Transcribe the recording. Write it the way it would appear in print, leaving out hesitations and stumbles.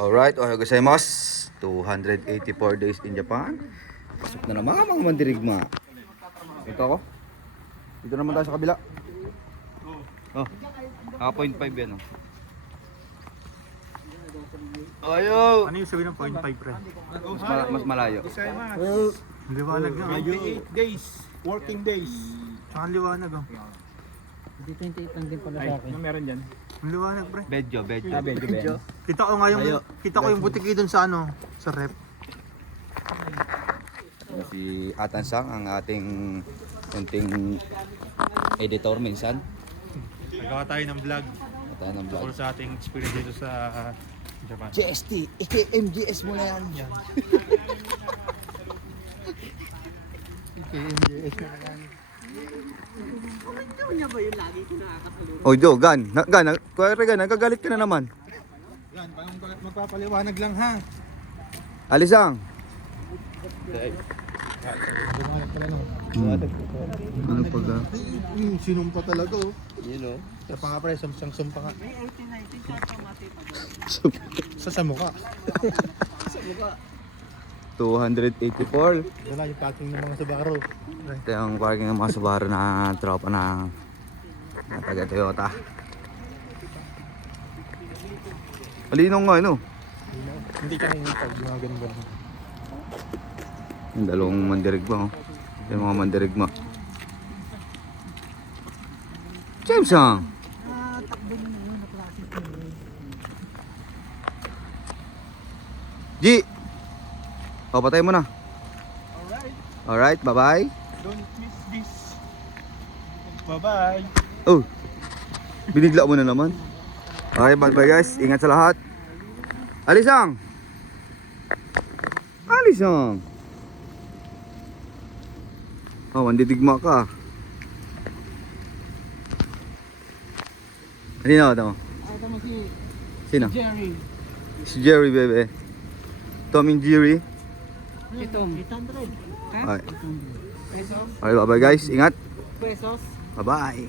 Alright, ohayo gozaimasu. 284 days in Japan. Pasok na naman mga mandirigma. Ito ako. Dito naman tayo sa kabila. Oh, 0.5 yan oh. Ayo! Ano yung sabihin ng 0.5 pre? Mas malayo. Liwanag nga. 8 days, working days. Tsaka ang liwanag oh. Hindi 28 lang din pala sa akin. Ano meron dyan? Ang liwanag pre. Bedyo. Medyo. Kita ko nga yung butiki dun sa ano, sa rep. Si Atan Sang, ang ating kunting editor minsan. Nagawa tayo ng vlog Tayo ng vlog. tungkol sa ating experience dito sa Japan. GST, MGS mo na yan. KMJS na lang. Oh, Jo, Gan, nagagalit ka na naman. Yan, magpapaliwanag lang ha. Alisang. Liwanag pala no. Ano pag Sinumpa talaga oh. Yun oh. Sa pa nga pre, sumpa nga. Sa mukha. 284. Wala yung packing ng mga Subaru. Ito yung parking ng mga Subaru na tropa ng taga Toyota. Malinaw nga ano. Hindi ka nangingipag, mga ganun. Yung dalawang mandirigma oh. Yung mga mandirigma. James ah. Takbo nyo na yun, na klase ko. G. O, patay mo na. Alright, bye-bye. Don't miss this. Bye-bye. Oh, binigla mo na naman. Okay, bye-bye guys. Ingat sa lahat. Alisang! Alisang! Oh, mandidigma ka. Ano ito? Ito mo si Sino? Jerry. Si Jerry, bebe. Tom and Jerry. Ito. 800. Ha? Okay. 800. Pesos? Okay, bye-bye guys. Ingat. Pesos? Bye-bye.